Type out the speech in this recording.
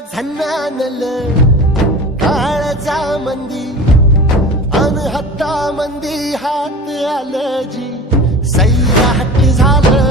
झन्नानल काळजा मंदी अन हत्ता मंदी हात आलं जी सैराट झालं